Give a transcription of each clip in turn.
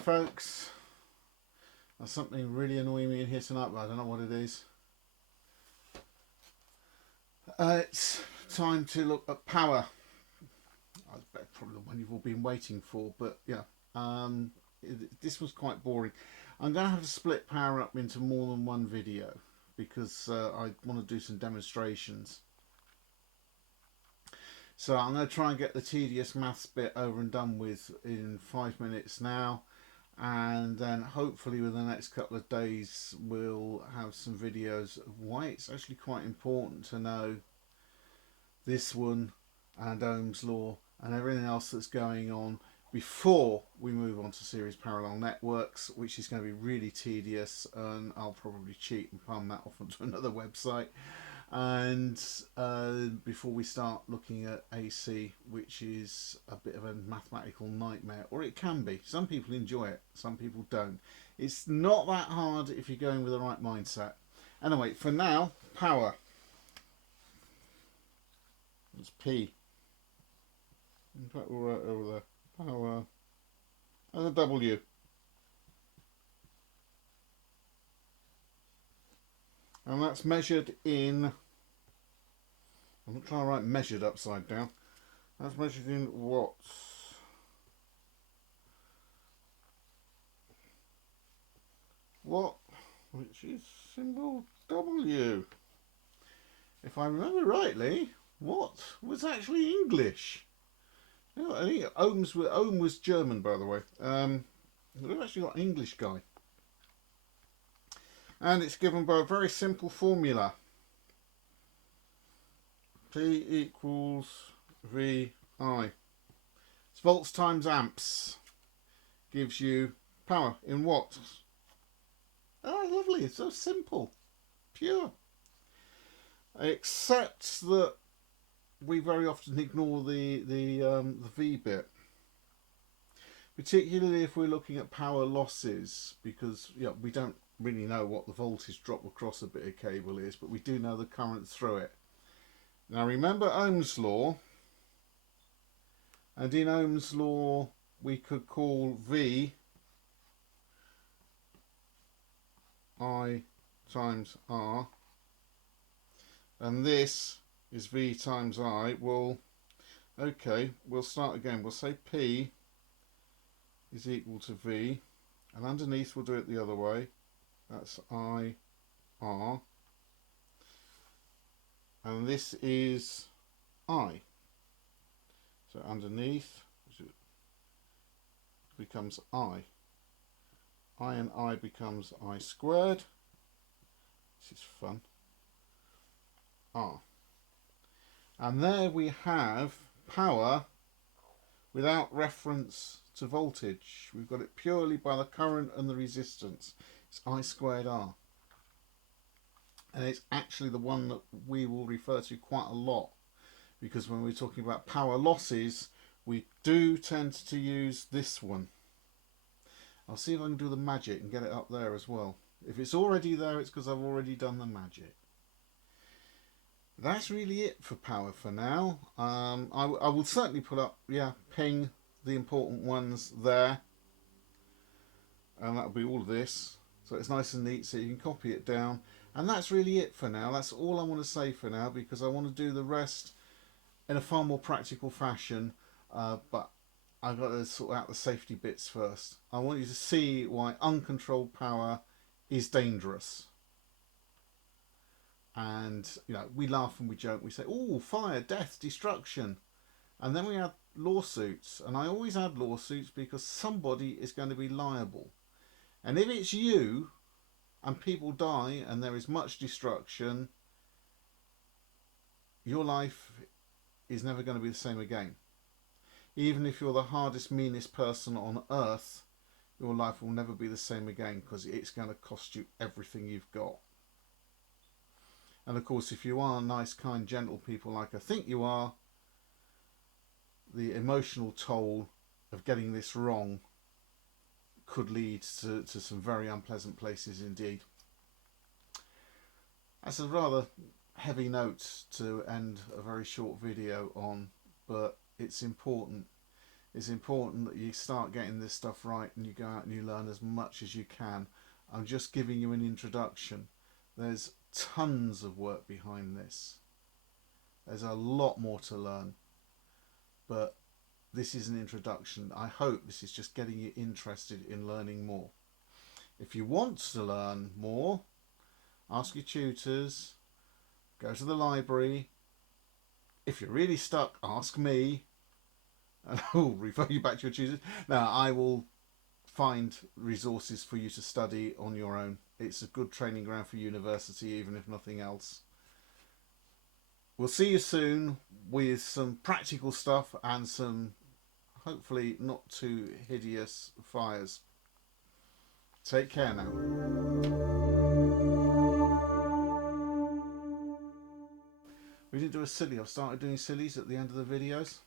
folks. There's something really annoying me in here tonight, but I don't know what it is. It's time to look at power. That's probably the one you've all been waiting for, but yeah, this was quite boring. I'm going to have to split power up into more than one video because I want to do some demonstrations. So I'm going to try and get the tedious maths bit over and done with in 5 minutes now, and then hopefully within the next couple of days we'll have some videos of why it's actually quite important to know this one and Ohm's law and everything else that's going on before we move on to series parallel networks, which is going to be really tedious, and I'll probably cheat and palm that off onto another website. And before we start looking at AC, which is a bit of a mathematical nightmare, or it can be. Some people enjoy it, some people don't. It's not that hard if you're going with the right mindset. Anyway, for now, power. It's P. In fact, we're right over there. Power. And a W. And that's measured in... I'm not trying to write measured upside down. That's measured in watts. Watt, which is symbol W. If I remember rightly, watt was actually English. You know, I think Ohm was German, by the way. We've actually got an English guy. And it's given by a very simple formula. P equals VI. It's volts times amps. Gives you power in watts. Oh, lovely. It's so simple. Pure. Except that we very often ignore the V bit. Particularly if we're looking at power losses, because we don't really know what the voltage drop across a bit of cable is, but we do know the current through it. Now remember Ohm's law, and in Ohm's law we could call V I times R, and this is V times I. Well, okay, we'll start again. We'll say P is equal to V, and underneath we'll do it the other way. That's I R, and this is I. So underneath becomes I. I and I becomes I squared. This is fun. R. And there we have power without reference to voltage. We've got it purely by the current and the resistance. It's I squared R. And it's actually the one that we will refer to quite a lot, because when we're talking about power losses, we do tend to use this one. I'll see if I can do the magic and get it up there as well. If it's already there, it's because I've already done the magic. That's really it for power for now. I will certainly put up, ping the important ones there. And that'll be all of this. So it's nice and neat, so you can copy it down. And that's really it for now. That's all I want to say for now, because I want to do the rest in a far more practical fashion. But I've got to sort out the safety bits first. I want you to see why uncontrolled power is dangerous. And we laugh and we joke. We say, "Oh, fire, death, destruction," and then we add lawsuits. And I always add lawsuits because somebody is going to be liable. And if it's you, and people die, and there is much destruction, your life is never going to be the same again. Even if you're the hardest, meanest person on earth, your life will never be the same again, because it's going to cost you everything you've got. And of course, if you are nice, kind, gentle people like I think you are, the emotional toll of getting this wrong could lead to some very unpleasant places indeed. That's a rather heavy note to end a very short video on, but it's important. It's important that you start getting this stuff right and you go out and you learn as much as you can. I'm just giving you an introduction. There's tons of work behind this. There's a lot more to learn, but this is an introduction. I hope this is just getting you interested in learning more. If you want to learn more, ask your tutors, go to the library. If you're really stuck, ask me, and I'll refer you back to your tutors. Now, I will find resources for you to study on your own. It's a good training ground for university, even if nothing else. We'll see you soon with some practical stuff and some hopefully not too hideous fires. Take care now. We didn't do a silly. I've started doing sillies at the end of the videos.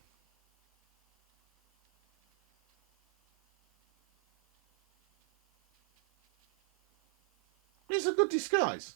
It's a good disguise.